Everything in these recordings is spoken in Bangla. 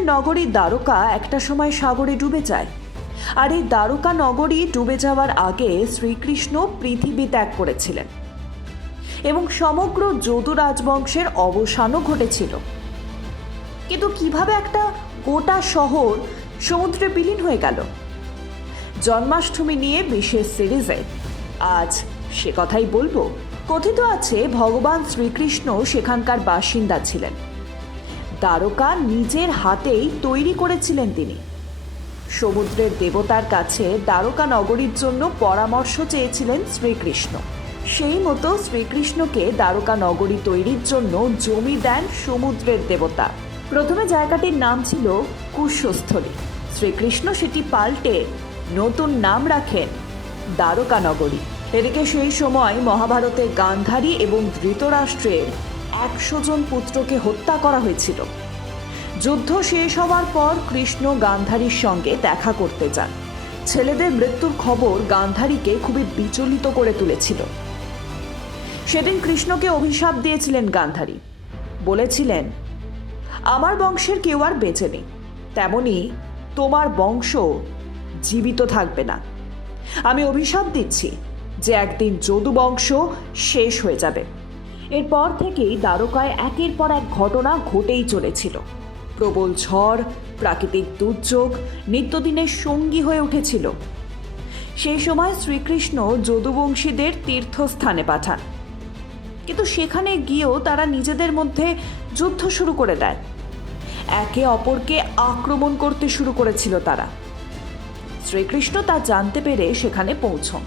শ্রীকৃষ্ণের নগরী দ্বারকা একটা সময় সাগরে ডুবে যায়। আর এই দ্বারকা নগরী ডুবে যাওয়ার আগে শ্রীকৃষ্ণ পৃথিবী ত্যাগ করেছিলেন। এবং সমগ্র যদু রাজবংশের অবসানও ঘটেছিল। কিন্তু কীভাবে একটা গোটা শহর সমুদ্রে বিলীন হয়ে গেল? জন্মাষ্টমী নিয়ে বিশেষ সিরিজে। আজ সে কথাই বলব। কথিত আছে, ভগবান শ্রীকৃষ্ণ সেখানকার বাসিন্দা ছিলেন। দ্বারকা নিজের হাতেই তৈরি করেছিলেন তিনি। সমুদ্রের দেবতার কাছে দ্বারকা নগরীর জন্য পরামর্শ চেয়েছিলেন শ্রীকৃষ্ণ। সেই মতো শ্রীকৃষ্ণকে দ্বারকা নগরী তৈরির জন্য জমি দেন সমুদ্রের দেবতা। প্রথমে জায়গাটির নাম ছিল কুশস্থলী। শ্রীকৃষ্ণ সেটি পাল্টে নতুন নাম রাখেন দ্বারকা নগরী। এদিকে সেই সময় মহাভারতে গান্ধারী এবং ধৃতরাষ্ট্রের একশো জন পুত্রকে হত্যা করা হয়েছিল। যুদ্ধ শেষ হওয়ার পর কৃষ্ণ গান্ধারীর সঙ্গে দেখা করতে যান। ছেলেদের মৃত্যুর খবর গান্ধারীকে খুবই বিচলিত করে তুলেছিল। সেদিন কৃষ্ণকে অভিশাপ দিয়েছিলেন গান্ধারী। বলেছিলেন, আমার বংশের কেউ আর বেঁচে নেই। তেমনি তোমার বংশ জীবিত থাকবে না। আমি অভিশাপ দিচ্ছি যে একদিন যদু বংশ শেষ হয়ে যাবে। এরপর থেকেই দ্বারকায় একের পর এক ঘটনা ঘটেই চলেছিল। প্রবল ঝড়, প্রাকৃতিক দুর্যোগ, নিত্যদিনের সঙ্গী হয়ে উঠেছিল। সেই সময় শ্রীকৃষ্ণ যদুবংশীদের তীর্থস্থানে পাঠান। কিন্তু সেখানে গিয়েও তারা নিজেদের মধ্যে যুদ্ধ শুরু করে দেয়। একে অপরকে আক্রমণ করতে শুরু করেছিল তারা। শ্রীকৃষ্ণ তা জানতে পেরে সেখানে পৌঁছন।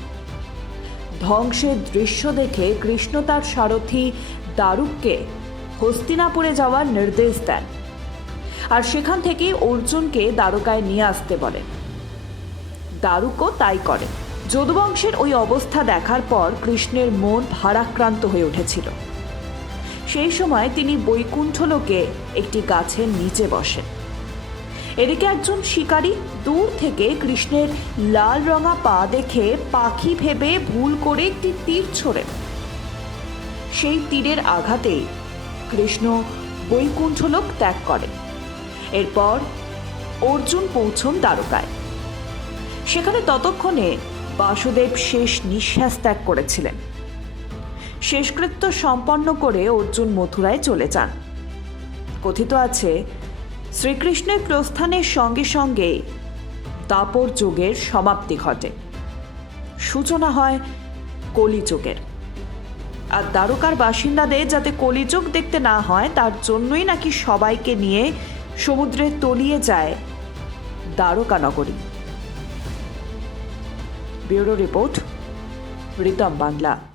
ধ্বংসের দৃশ্য দেখে কৃষ্ণ তার সারথি দারুককে হস্তিনাপুরে যাওয়ার নির্দেশ দেন। আর সেখান থেকেই অর্জুনকে দ্বারকায় নিয়ে আসতে বলেন। দারুকও তাই করে। যদুবংশের ওই অবস্থা দেখার পর কৃষ্ণের মন ভারাক্রান্ত হয়ে উঠেছিল। সেই সময় তিনি বৈকুণ্ঠলোকে একটি গাছের নিচে বসেন। এদিকে একজন শিকারী দূর থেকে কৃষ্ণের লাল রঙা পা দেখে পাখি ভেবে ভুল করে একটি তীর ছোড়েন। সেই তীরের আঘাতেই কৃষ্ণ বৈকুণ্ঠলোক ত্যাগ করেন। এরপর অর্জুন পৌঁছন দ্বারকায়। সেখানে ততক্ষণে বাসুদেব শেষ নিঃশ্বাস ত্যাগ করেছিলেন। শেষকৃত্য সম্পন্ন করে অর্জুন মথুরায় চলে যান। কথিত আছে শ্রীকৃষ্ণের প্রস্থানের সঙ্গে সঙ্গে দাপর যুগের সমাপ্তি ঘটে। সূচনা হয় কলিযুগের। আর দ্বারকার বাসিন্দাদের যাতে কলিযুগ দেখতে না হয়, তার জন্যই নাকি সবাইকে নিয়ে সমুদ্রে তলিয়ে যায় দ্বারকা নগরী। Bureau report, Ritam Bangla.